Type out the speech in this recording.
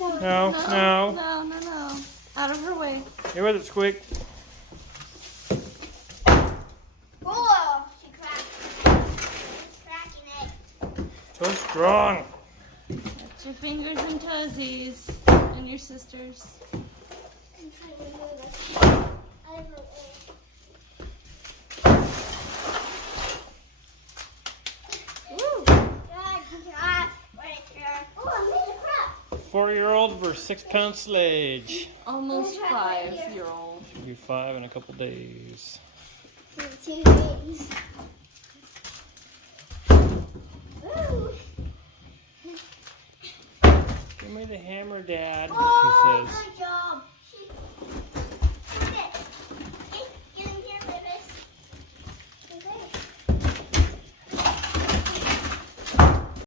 No, no. No. Out of her way. Get with it, Squeak. Oh, she cracked. She's cracking it. So strong. That's your fingers and toesies. And your sisters. I'm trying to move this out of her way. Woo! Oh, I made a crack. 4-year-old versus 6-pound sledge. Almost 5-year-old. Should be 5 in a couple days. For 2 days. Ooh. Give me the hammer, Dad, Oh, she says. good job.